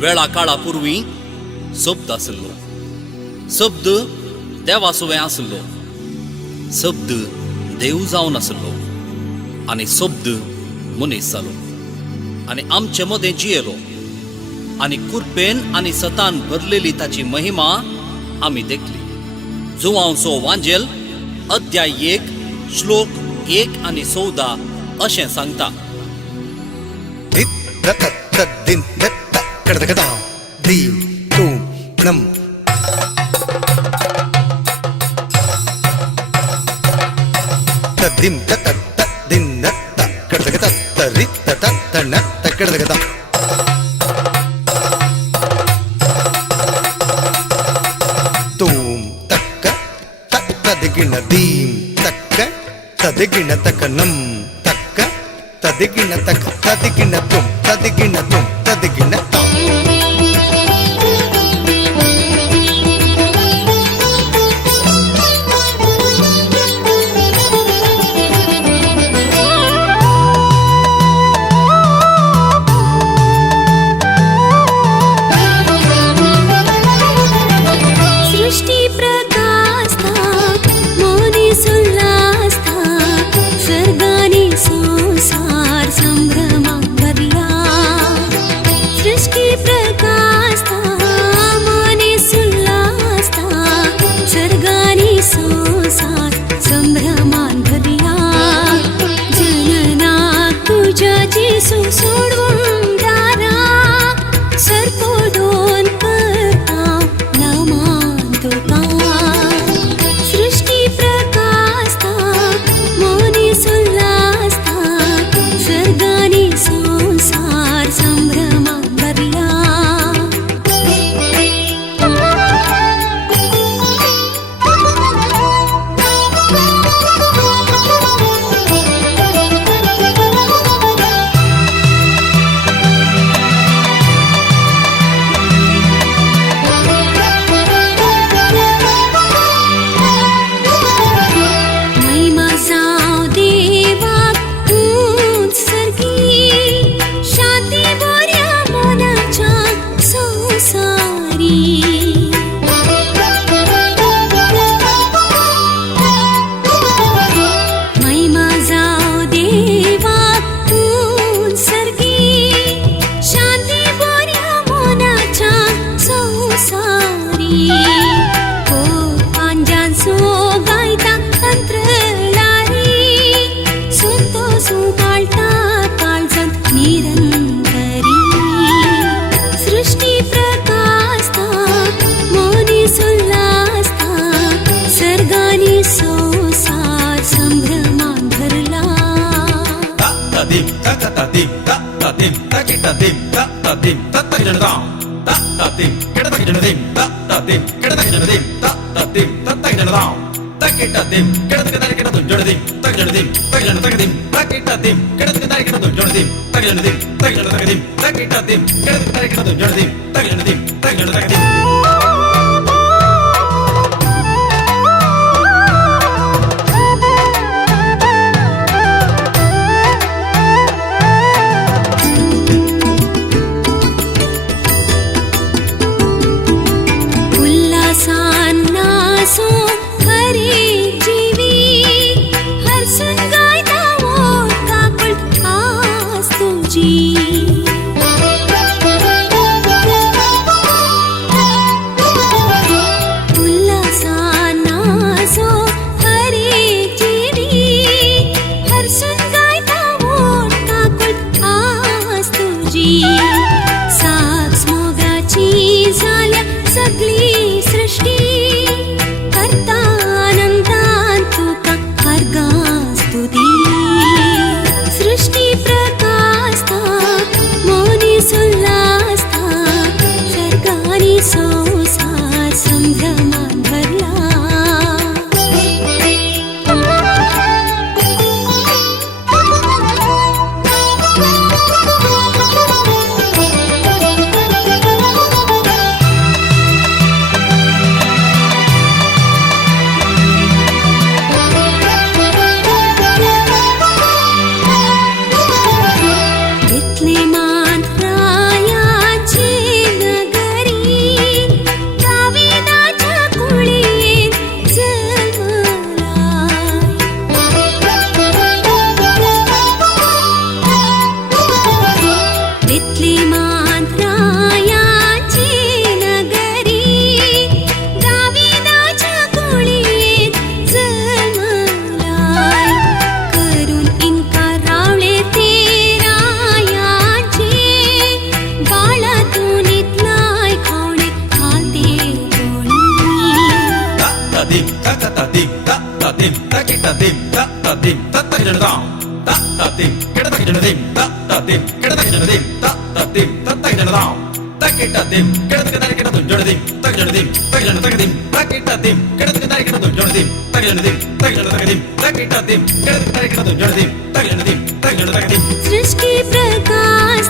वेळा काळापूर्वी शब्द आसलो, शब्द देवासुवें आसलो, शब्द देव जावन आसलो आनी शब्द मनीस जालो आनी आमचे मदें जियेलो आनी कुरपेन आनी सतान भरलेली ताची महिमा आमी देखली. जुवांवचो वांजेल अध्याय 1 श्लोक 1 आनी 14 अशें सांगता. తదిగిన తకనం తక్క తదిగిన తక తదిగిన తుం తదిగిన తుం తదిగిన తం. इथली मांजरायांची नगरी गाविदाच्या कोळीत जन्मलाय करून इन्कार रावळे ते रायांचे गाळातून इथलाय खावणे खाते कोणी Tadim, tatadim, tatadim, takitadim, tatadim, tatakijanadim, tatadim, kidatakijanadim, tatadim, kidatakijanadim, tatadim, tatakijanadim, takitadim, kidatakijanadim, janadim, takijanadim, takijanatakadim, takitadim, kidatakijanadim, janadim, takijanadim, takijanatakadim, takitadim, kidatakijanadim, janadim, takijanadim, takijanatakadim. सृष्टी प्रकाश